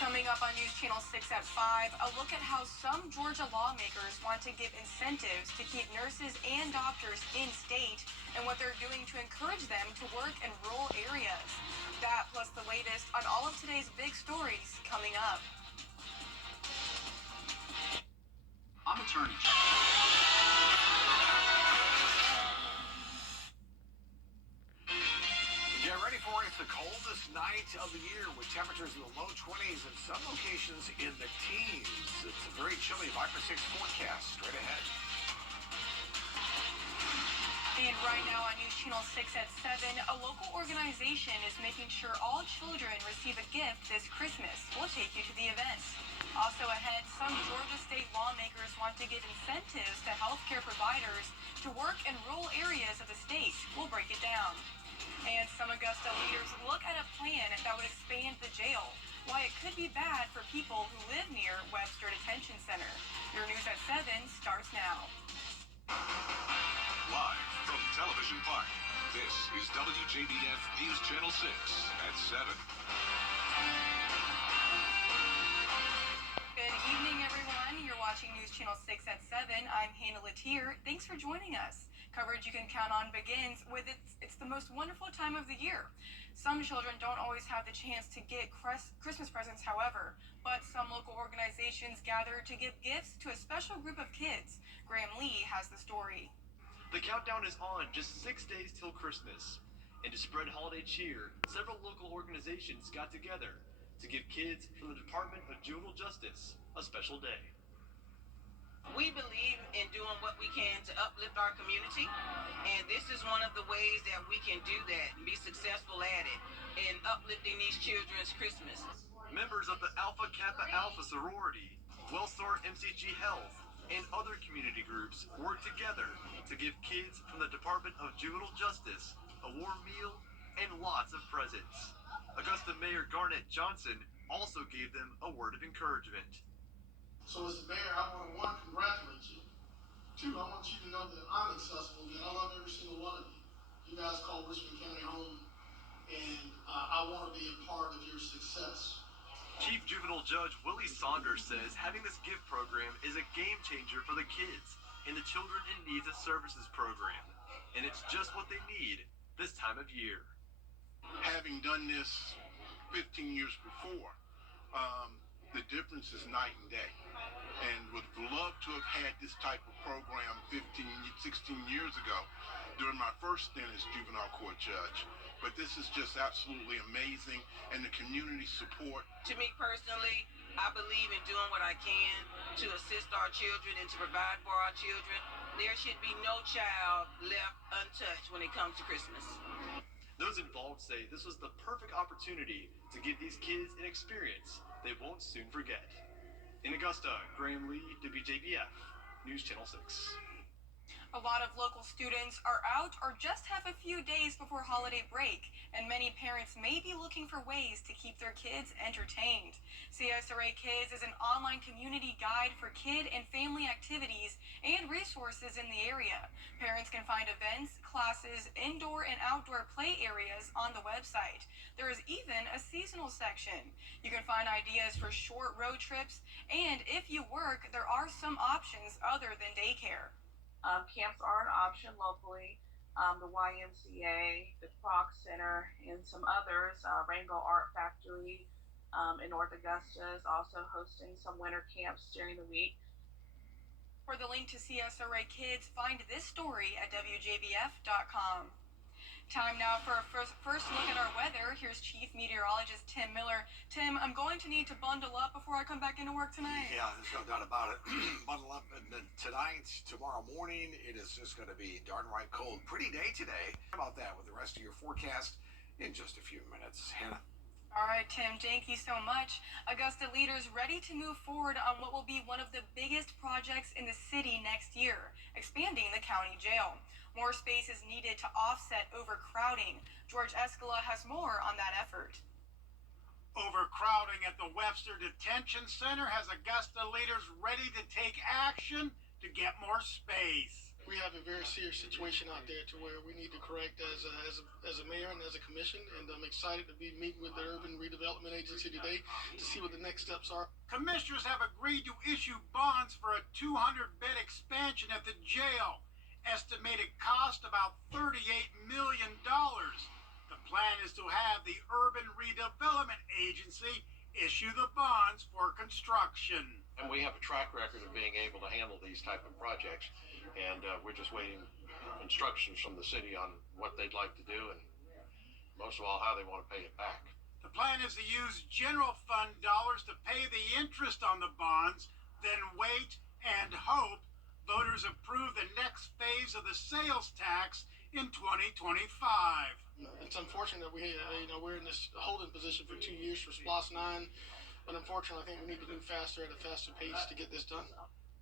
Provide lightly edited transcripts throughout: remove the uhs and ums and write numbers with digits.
Coming up on News Channel 6 at 5, a look at how some Georgia lawmakers want to give incentives to keep nurses and doctors in state and what they're doing to encourage them to work in rural areas. That plus the latest on all of today's big stories coming up. I'm attorney. Get ready for it. It's the coldest night of the year with temperatures in the low 20s and some locations in the teens. It's a very chilly 5 for 6 forecast straight ahead. And right now on News Channel 6 at 7, a local organization is making sure all children receive a gift this Christmas. We'll take you to the event. Also ahead, some Georgia state lawmakers want to give incentives to healthcare providers to work in rural areas of the state. We'll break it down. And some Augusta leaders look at a plan that would expand the jail, why it could be bad for people who live near Webster Detention Center. Your News at 7 starts now. Live from Television Park, this is WJBF News Channel 6 at 7. Good evening, everyone. You're watching News Channel 6 at 7. I'm Hannah Latier. Thanks for joining us. Coverage you can count on begins with it's the most wonderful time of the year. Some children don't always have the chance to get Christmas presents, however, but some local organizations gather to give gifts to a special group of kids. Graham Lee has the story. The countdown is on, just 6 days till Christmas. And to spread holiday cheer, several local organizations got together to give kids from the Department of Juvenile Justice a special day. We believe in doing what we can to uplift our community, and this is one of the ways that we can do that and be successful at it in uplifting these children's Christmas. Members of the Alpha Kappa Alpha sorority, Wellstar MCG Health, and other community groups work together to give kids from the Department of Juvenile Justice a warm meal and lots of presents. Augusta Mayor Garnett Johnson also gave them a word of encouragement. So as the mayor, I want to, one, congratulate you. Two, I want you to know that I'm accessible, that I love every single one of you. You guys call Richmond County home, and I want to be a part of your success. Chief Juvenile Judge Willie Saunders says having this gift program is a game changer for the kids in the Children in Needs of Services program. And it's just what they need this time of year. Having done this 15 years before, the difference is night and day. And would love to have had this type of program 15, 16 years ago during my first stint as juvenile court judge. But this is just absolutely amazing, and the community support. To me personally, I believe in doing what I can to assist our children and to provide for our children. There should be no child left untouched when it comes to Christmas. Those involved say this was the perfect opportunity to give these kids an experience they won't soon forget. In Augusta, Graham Lee, WJBF, News Channel 6. A lot of local students are out or just have a few days before holiday break, and many parents may be looking for ways to keep their kids entertained. CSRA Kids is an online community guide for kid and family activities and resources in the area. Parents can find events, classes, indoor and outdoor play areas on the website. There is even a seasonal section. You can find ideas for short road trips, and if you work, there are some options other than daycare. Camps are an option locally. The YMCA, the Kroc Center, and some others. Rainbow Art Factory in North Augusta is also hosting some winter camps during the week. For the link to CSRA Kids, find this story at WJBF.com. Time now for a first look at our weather. Here's Chief Meteorologist Tim Miller. Tim, I'm going to need to bundle up before I come back into work tonight. Yeah, there's no doubt about it. Bundle up. And then tonight, tomorrow morning, it is just going to be darn right cold. Pretty day today. How about that with the rest of your forecast in just a few minutes? Hannah? All right, Tim, thank you so much. Augusta leaders ready to move forward on what will be one of the biggest projects in the city next year, expanding the county jail. More space is needed to offset overcrowding. George Escala has more on that effort. Overcrowding at the Webster Detention Center has Augusta leaders ready to take action to get more space. We have a very serious situation out there to where we need to correct as a mayor and as a commission, and I'm excited to be meeting with the Urban Redevelopment Agency today to see what the next steps are. Commissioners have agreed to issue bonds for a 200-bed expansion at the jail. Estimated cost about $38 million. The plan is to have the Urban Redevelopment Agency issue the bonds for construction. And we have a track record of being able to handle these type of projects, and we're just waiting instructions from the city on what they'd like to do, and most of all, how they want to pay it back. The plan is to use general fund dollars to pay the interest on the bonds, then wait and hope voters approve the next phase of the sales tax in 2025. It's unfortunate that we're in this holding position for 2 years for SPLOST 9. But unfortunately, I think we need to move faster at a faster pace to get this done.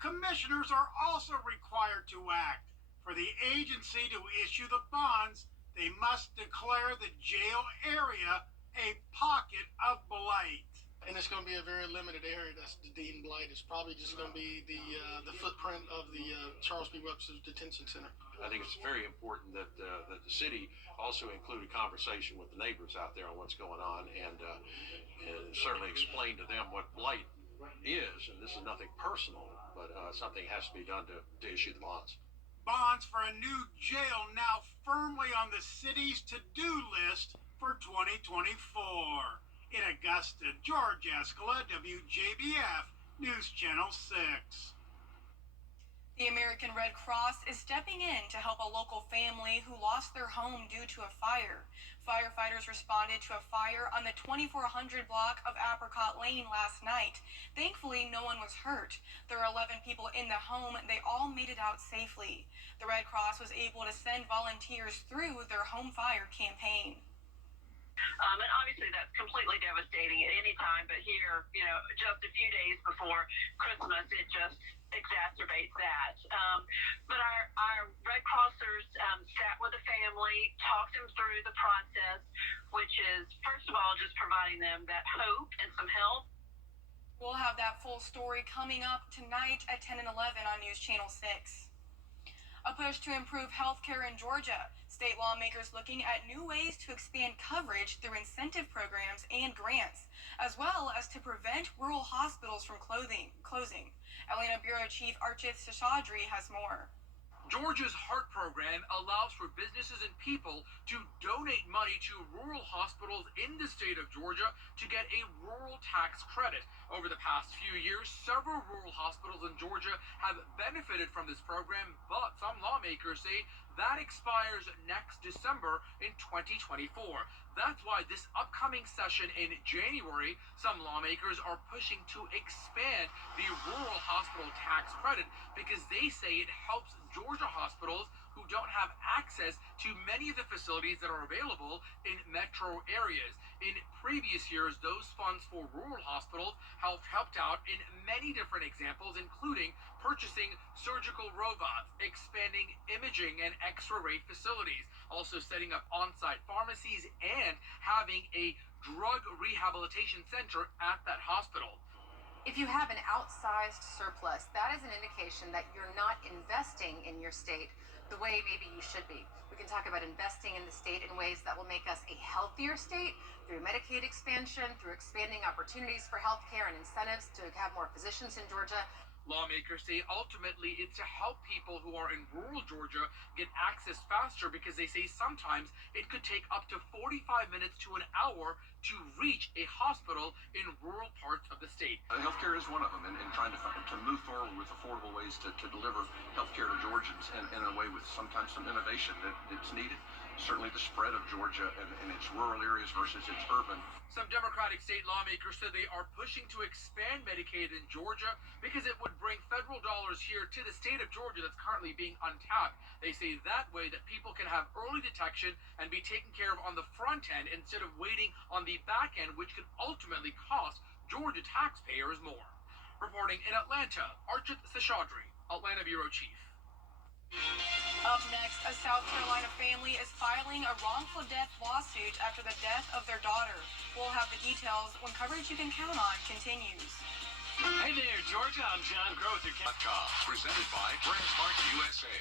Commissioners are also required to act. For the agency to issue the bonds, they must declare the jail area a pocket of blight. And it's going to be a very limited area that's deemed blight. It's probably just going to be the footprint of the Charles B. Webster Detention Center. I think it's very important that the city also include a conversation with the neighbors out there on what's going on, and certainly explain to them what blight is. And this is nothing personal, but something has to be done to issue the bonds. Bonds for a new jail now firmly on the city's to-do list for 2024. In Augusta, George Escala, WJBF, News Channel 6. The American Red Cross is stepping in to help a local family who lost their home due to a fire. Firefighters responded to a fire on the 2400 block of Apricot Lane last night. Thankfully, no one was hurt. There are 11 people in the home. They all made it out safely. The Red Cross was able to send volunteers through their home fire campaign. And obviously that's completely devastating at any time, but here, just a few days before Christmas, it just exacerbates that. But our Red Crossers sat with the family, talked them through the process, which is, first of all, just providing them that hope and some help. We'll have that full story coming up tonight at 10 and 11 on News Channel 6. A push to improve health care in Georgia. State lawmakers looking at new ways to expand coverage through incentive programs and grants, as well as to prevent rural hospitals from closing. Atlanta Bureau Chief Archith Seshadri has more. Georgia's HEART program allows for businesses and people to donate money to rural hospitals in the state of Georgia to get a rural tax credit. Over the past few years, several rural hospitals in Georgia have benefited from this program, but some lawmakers say that expires next December in 2024. That's why this upcoming session in January, some lawmakers are pushing to expand the rural hospital tax credit because they say it helps Georgia hospitals who don't have access to many of the facilities that are available in metro areas. In previous years, those funds for rural hospitals have helped out in many different examples, including purchasing surgical robots, expanding imaging and x-ray facilities, also setting up on-site pharmacies, and having a drug rehabilitation center at that hospital. If you have an outsized surplus, that is an indication that you're not investing in your state the way maybe you should be. We can talk about investing in the state in ways that will make us a healthier state through Medicaid expansion, through expanding opportunities for healthcare and incentives to have more physicians in Georgia. Lawmakers say ultimately it's to help people who are in rural Georgia get access faster because they say sometimes it could take up to 45 minutes to an hour to reach a hospital in rural parts of the state. Healthcare is one of them, and trying to move forward with affordable ways to deliver healthcare to Georgians and in a way with sometimes some innovation that's needed. Certainly the spread of Georgia and its rural areas versus its urban. Some Democratic state lawmakers said they are pushing to expand Medicaid in Georgia because it would bring federal dollars here to the state of Georgia that's currently being untapped. They say that way that people can have early detection and be taken care of on the front end instead of waiting on the back end, which could ultimately cost Georgia taxpayers more. Reporting in Atlanta, Archith Seshadri, Atlanta Bureau Chief. Up next, a South Carolina family is filing a wrongful death lawsuit after the death of their daughter. We'll have the details when coverage you can count on continues. Hey there, Georgia. I'm John Grother. Presented by BrandsMart USA.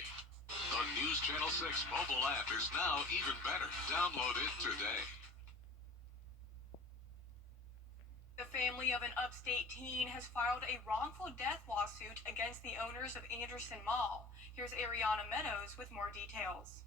The News Channel 6 mobile app is now even better. Download it today. The family of an upstate teen has filed a wrongful death lawsuit against the owners of Anderson Mall. Here's Ariana Meadows with more details.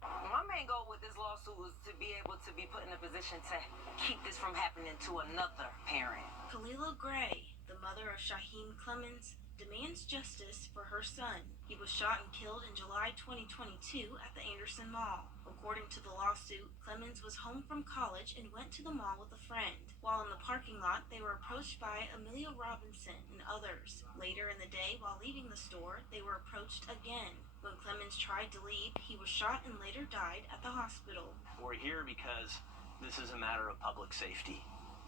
My main goal with this lawsuit was to be able to be put in a position to keep this from happening to another parent. Kalila Gray, the mother of Shaheem Clemens, demands justice for her son. He was shot and killed in July 2022 at the Anderson Mall. According to the lawsuit, Clemens was home from college and went to the mall with a friend. While in the parking lot, they were approached by Amelia Robinson and others. Later in the day, while leaving the store, they were approached again. When Clemens tried to leave, he was shot and later died at the hospital. We're here because this is a matter of public safety.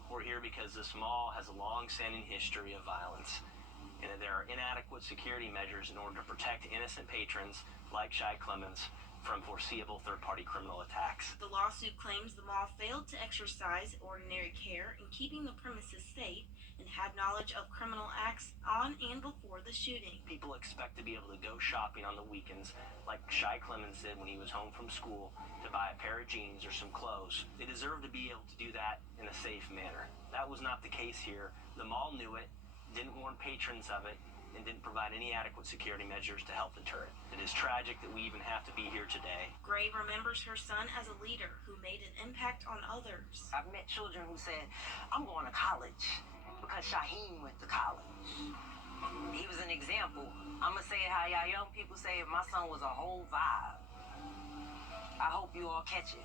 We're here because this mall has a long-standing history of violence, and that there are inadequate security measures in order to protect innocent patrons like Shai Clemens from foreseeable third-party criminal attacks. The lawsuit claims the mall failed to exercise ordinary care in keeping the premises safe and had knowledge of criminal acts on and before the shooting. People expect to be able to go shopping on the weekends like Shai Clemens did when he was home from school to buy a pair of jeans or some clothes. They deserve to be able to do that in a safe manner. That was not the case here. The mall knew it, didn't warn patrons of it, and didn't provide any adequate security measures to help deter it. It is tragic that we even have to be here today. Gray remembers her son as a leader who made an impact on others. I've met children who said, I'm going to college because Shaheem went to college. He was an example. I'm going to say it how y'all young people say it. My son was a whole vibe. I hope you all catch it.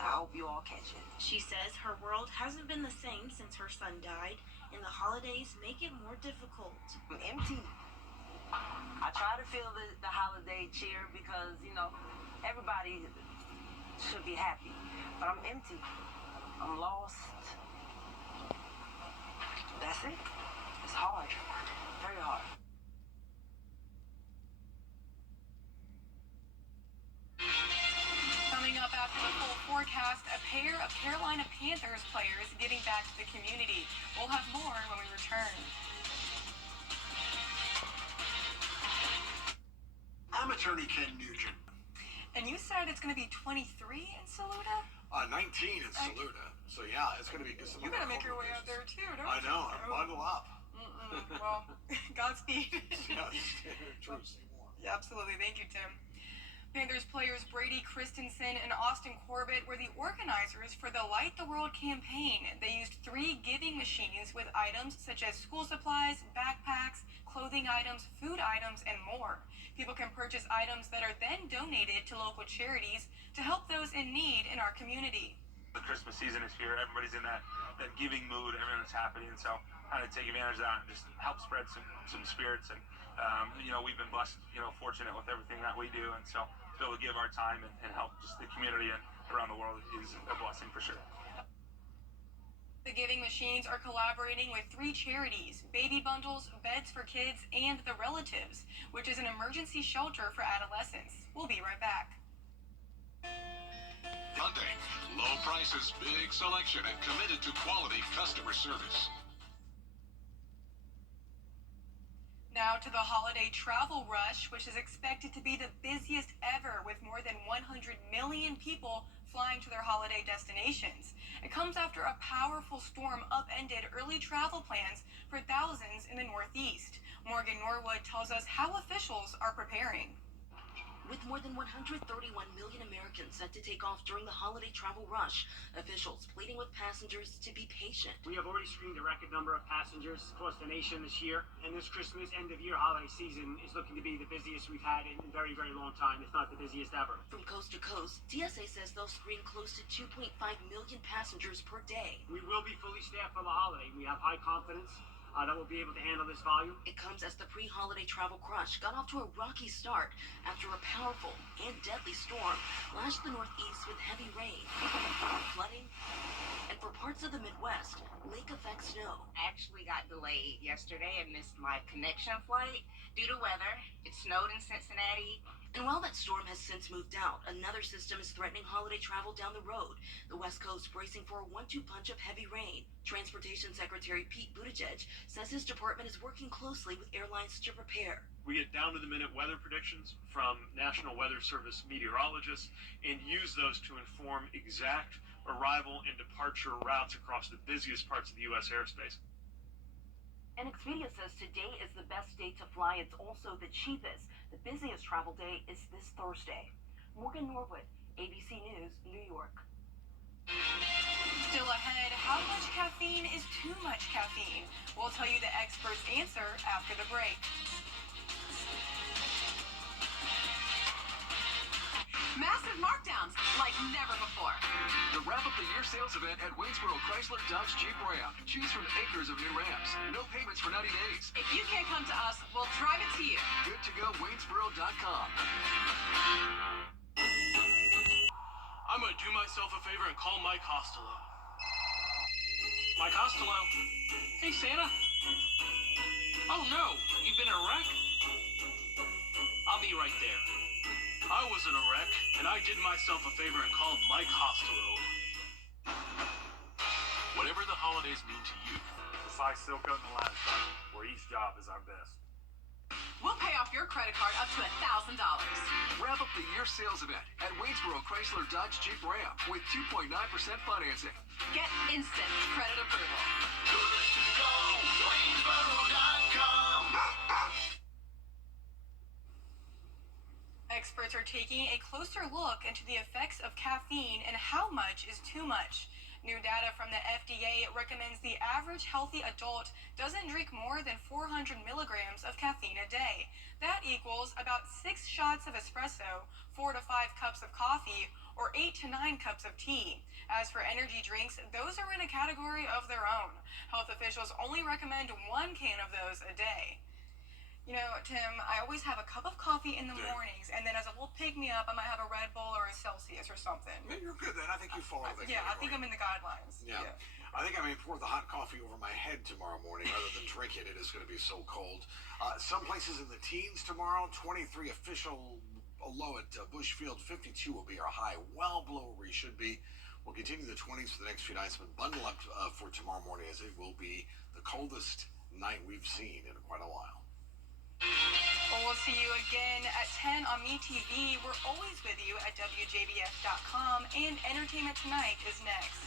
I hope you all catch it. She says her world hasn't been the same since her son died, and the holidays make it more difficult. I'm empty. I try to feel the holiday cheer because, you know, everybody should be happy. But I'm empty. I'm lost. That's it. It's hard. Very hard. Coming up after the full forecast, a pair of Carolina Panthers players giving back to the community. We'll have more when we return. I'm attorney Ken Nugent. And you said it's going to be 23 in Saluda? 19 in Saluda. So yeah, it's going to be good. You got to make your way out there too, don't you? I know. Bundle up. Well, Godspeed. Yes, true. Yeah, absolutely. Thank you, Tim. Panthers players Brady Christensen and Austin Corbett were the organizers for the Light the World campaign. They used 3 giving machines with items such as school supplies, backpacks, clothing items, food items, and more. People can purchase items that are then donated to local charities to help those in need in our community. The Christmas season is here. Everybody's in that giving mood. Everyone's happening. So kind of take advantage of that and just help spread some spirits. And, we've been blessed, fortunate with everything that we do. And so to be able to give our time and help just the community and around the world is a blessing for sure. The giving machines are collaborating with 3 charities, Baby Bundles, Beds for Kids, and The Relatives, which is an emergency shelter for adolescents. We'll be right back. Hyundai. Low prices, big selection, and committed to quality customer service. Now to the holiday travel rush, which is expected to be the busiest ever with more than 100 million people flying to their holiday destinations. It comes after a powerful storm upended early travel plans for thousands in the Northeast. Morgan Norwood tells us how officials are preparing. With more than 131 million Americans set to take off during the holiday travel rush, officials pleading with passengers to be patient. We have already screened a record number of passengers across the nation this year, and this Christmas end-of-year holiday season is looking to be the busiest we've had in a very, very long time, if not the busiest ever. From coast to coast, TSA says they'll screen close to 2.5 million passengers per day. We will be fully staffed for the holiday. We have high confidence that we'll be able to handle this volume. It comes as the pre-holiday travel crush got off to a rocky start after a powerful and deadly storm lashed the Northeast with heavy rain, flooding, and for parts of the Midwest, lake-effect snow. I actually got delayed yesterday and missed my connection flight due to weather. It snowed in Cincinnati. And while that storm has since moved out, another system is threatening holiday travel down the road. The West Coast bracing for a 1-2 punch of heavy rain. Transportation Secretary Pete Buttigieg says his department is working closely with airlines to prepare. We get down-to-the-minute weather predictions from National Weather Service meteorologists and use those to inform exact arrival and departure routes across the busiest parts of the U.S. airspace. And Expedia says today is the best day to fly. It's also the cheapest. The busiest travel day is this Thursday. Morgan Norwood, ABC News, New York. Still ahead, how much caffeine is too much caffeine? We'll tell you the experts' answer after the break. Massive markdowns like never before. The wrap up the year sales event at Waynesboro Chrysler Dodge Jeep Ram. Choose from acres of new Rams. No payments for 90 days. If you can't come to us, we'll drive it to you. Good to go, Waynesboro.com. I'm going to do myself a favor and call Mike Costello. Mike Costello. Hey, Santa. Oh, no. You've been in a wreck? I'll be right there. I was in a wreck, and I did myself a favor and called Mike Costello. Whatever the holidays mean to you. Besides still cutting the line, where each job is our best. We'll pay off your credit card up to $1,000. Wrap up the year sales event at Waynesboro Chrysler Dodge Jeep Ram with 2.9% financing. Get instant credit approval. Experts are taking a closer look into the effects of caffeine and how much is too much. New data from the FDA recommends the average healthy adult doesn't drink more than 400 milligrams of caffeine a day. That equals about 6 shots of espresso, 4 to 5 cups of coffee, or 8 to 9 cups of tea. As for energy drinks, those are in a category of their own. Health officials only recommend 1 can of those a day. You know, Tim, I always have a cup of coffee in the mornings, and then as a little pick-me-up, I might have a Red Bull or a Celsius or something. Yeah, you're good then. I think you follow the Yeah, I think I'm in the guidelines. Yeah. I think I may pour the hot coffee over my head tomorrow morning rather than drink it. It is going to be so cold. Some places in the teens tomorrow, 23 official low at Bushfield, 52 will be our high, well below where you should be. We'll continue the 20s for the next few nights, but bundle up for tomorrow morning as it will be the coldest night we've seen in quite a while. Well, we'll see you again at 10 on MeTV. We're always with you at WJBF.com, and Entertainment Tonight is next.